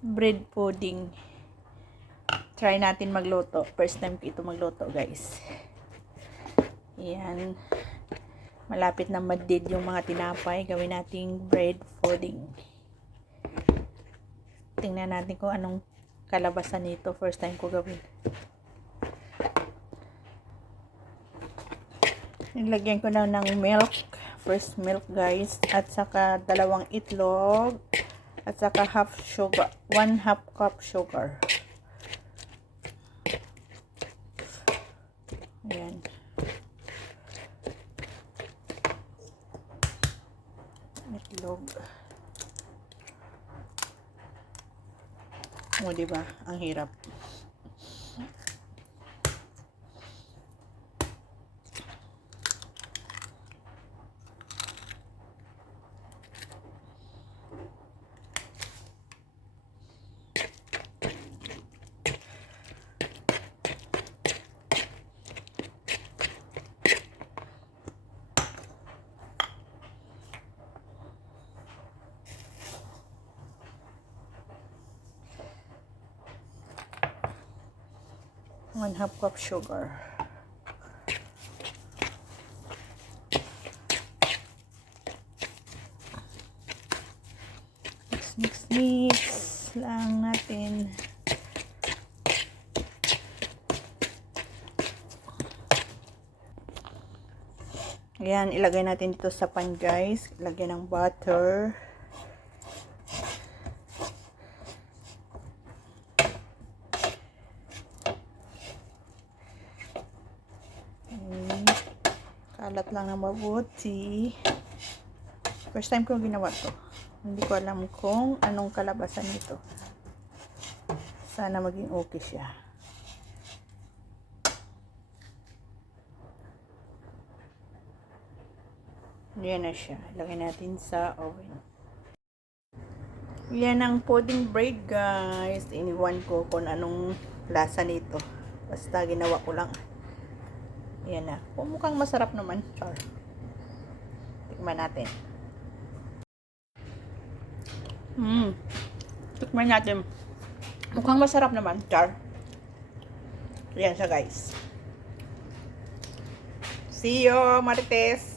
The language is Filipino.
bread pudding. Try natin magluto. First time ko ito magluto, guys. Yan. Malapit na madid yung mga tinapay. Gawin nating bread pudding. Tingnan natin kung anong kalabasan nito. First time ko gawin. Nilagyan ko na ng milk. First milk, guys. At saka dalawang itlog. At saka half sugar. One half cup sugar. Ayan. Itlog. O, diba? Ang hirap. One half cup sugar. Mix, mix, mix lang natin. Ayan, ilagay natin dito sa pan guys. Lagyan ng butter. Kalat lang na mabuti. First time ko ginawa to. Hindi ko alam kung anong kalabasan nito. Sana maging okay siya. Yan na siya. Lagay natin sa oven. Yan ang pudding bread guys. Iniwan ko kung anong lasa nito. Basta ginawa ko lang. Yan na. Oh, mukhang masarap naman. Char. Tikman natin. Mmm. Tikman natin. Mukhang masarap naman. Char. Yan siya guys. See you, Marites.